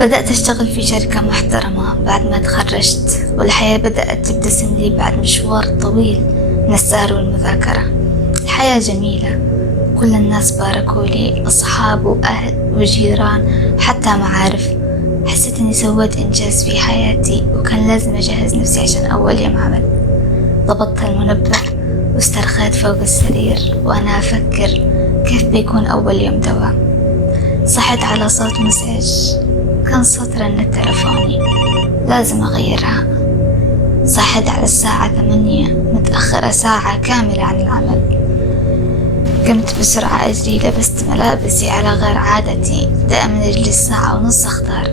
بدأت أشتغل في شركة محترمة بعد ما تخرجت، والحياة بدأت تبتسم لي بعد مشوار طويل من السهر والمذاكرة. الحياة جميلة، كل الناس باركوا لي، أصحاب وأهل وجيران وحتى معارف. حسيت إني سويت إنجاز في حياتي، وكان لازم أجهز نفسي عشان أول يوم عمل. ضبطت المنبه واسترخيت فوق السرير وأنا أفكر كيف بيكون أول يوم دوام. صحيت على صوت مزعج، كان صوت رنة تلفوني، لازم أغيرها. صحيت على الساعة 8، متأخرة ساعة كاملة عن العمل. قمت بسرعة أجري، لبست ملابسي على غير عادتي، دائما أجلس ساعة ونص أختار.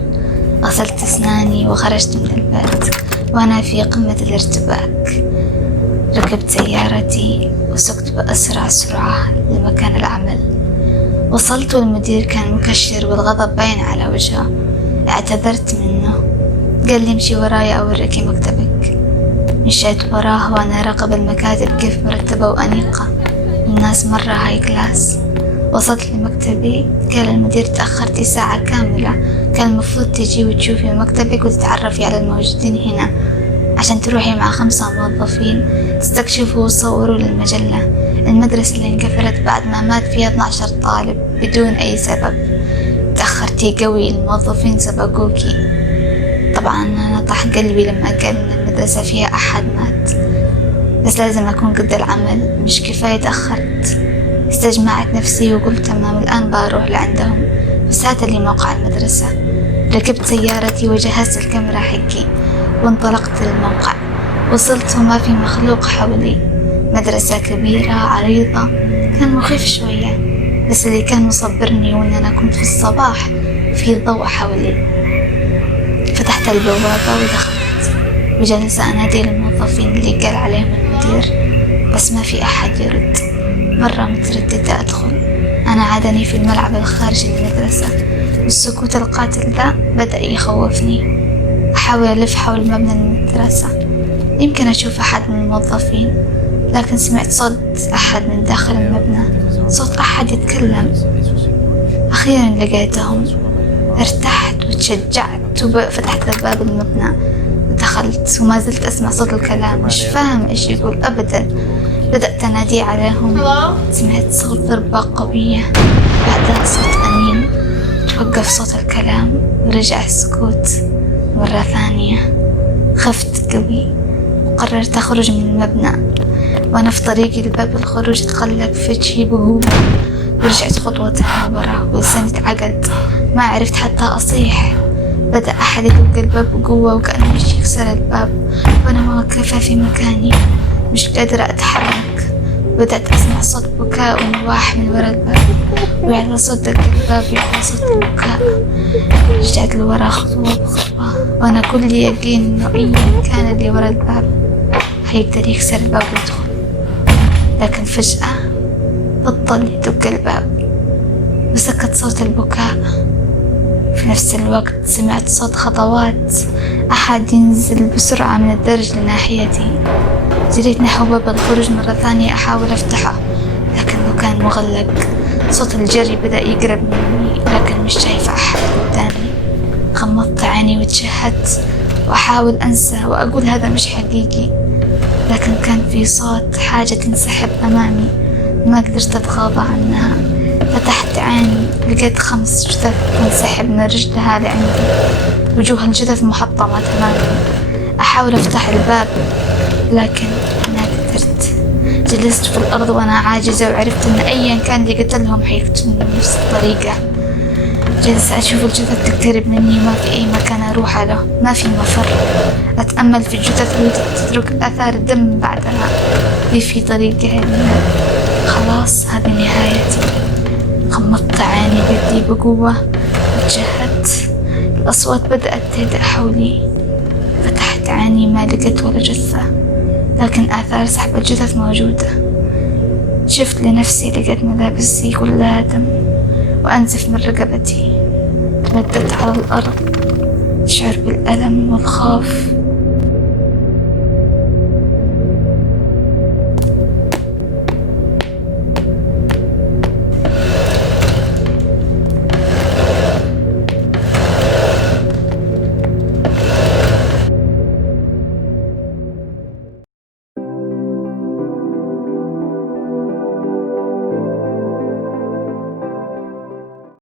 غسلت أسناني وخرجت من البيت وأنا في قمة الارتباك. ركبت سيارتي وسقت بأسرع سرعة لمكان العمل. وصلت والمدير كان مكشر والغضب باين على وجهه. اعتذرت منه، قال لي امشي ورايا أوريكي مكتبك. مشيت وراه وأنا راقب المكاتب كيف مرتبة وأنيقة، الناس مرة هاي كلاس. وصلت لمكتبي، قال المدير تأخرتي ساعة كاملة، كان المفروض تجي وتشوفي مكتبك وتتعرفي على الموجودين هنا عشان تروحي مع 5 موظفين تستكشفوا وتصوروا للمجلة. المدرسة اللي انقفلت بعد ما مات فيها 12 طالب بدون أي سبب. تأخرتي قوي، الموظفين سبقوكي. طبعا أنا طاح قلبي لما قال إن المدرسة فيها أحد مات، بس لازم أكون قد العمل، مش كفاية تأخرت. استجمعت نفسي وقلت تمام، الآن بروح لعندهم. بس هات لي موقع المدرسة. ركبت سيارتي وجهزت الكاميرا حقي وانطلقت للموقع. وصلت وما في مخلوق حولي. مدرسة كبيرة عريضة، كان مخيف شوية، بس اللي كان مصبرني وإن أنا كنت في الصباح في ضوء حولي. فتحت البوابة ودخلت، وجلست أنادي للموظفين اللي قال عليهم المدير، بس ما في أحد يرد. مرة مترددة أدخل. أنا عادني في الملعب الخارجي للمدرسة، والسكوت القاتل ده بدأ يخوفني. أحاول ألف حول مبنى المدرسة، يمكن أشوف أحد من الموظفين، لكن سمعت صوت أحد من داخل المبنى، صوت أحد يتكلم. أخيرا لقيتهم. ارتحت وتشجعت وفتحت باب المبنى ودخلت، وما زلت أسمع صوت الكلام، مش فاهم إيش يقول أبدا. بدأت أنادي عليهم. سمعت صوت ضربة قوية، بعدها صوت أنين. توقف صوت الكلام ورجع السكوت مرة ثانية. خفت قوي وقررت أخرج من المبنى. وأنا في طريقي لباب الخروج تقلب وجهي بقوة، ورجعت خطوة ورا ولساني اتعقد، ما عرفت حتى أصيح. بدأ أحد يدق الباب بقوة وكأنه يجي يكسر الباب، وأنا واقفة في مكاني مش قادرة أتحرك. بدأت أسمع صوت بكاء ونواح من وراء الباب، ويعلى صوت دق الباب يعلى صوت البكاء. رجعت لورا خطوة بخطوة، وأنا كل يقين إنه أيا كان اللي وراء الباب هيقدر يكسر الباب ويدخل. لكن فجأة بطل يدق الباب وسكت صوت البكاء. في نفس الوقت سمعت صوت خطوات، أحد ينزل بسرعة من الدرج لناحيتي. جريت نحو باب الخروج مرة ثانية أحاول أفتحه، لكنه كان مغلق. صوت الجري بدأ يقرب مني، لكن مش شايفة أحد قدامي. غمضت عيني وتشهدت وأحاول أنسى وأقول هذا مش حقيقي، لكن كان في صوت حاجة تنسحب أمامي، ما قدرت أتغاضى عنها. فتحت عيني، لقيت 5 جثث تنسحب من رجلها لعندي، وجوه الجثث محطمة تماما. أحاول أفتح الباب لكن ما قدرت. جلست في الأرض وأنا عاجزة، وعرفت أن أيا كان اللي قتلهم حيقتلني بنفس الطريقة. جلست أشوف الجثث تقترب مني، ما في أي مكان أروح له، ما في مفر. أتأمل في الجثث وتترك أثار الدم بعدها. لي في طريقة خلاص هذه نهايتي. غمضت عيني بيدي بقوة وتشهدت. الأصوات بدأت تهدأ حولي. فتحت عيني، ما لقيت ولا جثة، لكن آثار سحب الجثث موجودة. شفت لنفسي، لقيت ملابسي كلها دم وأنزف من رقبتي. تمددت على الأرض، أشعر بالألم والخوف.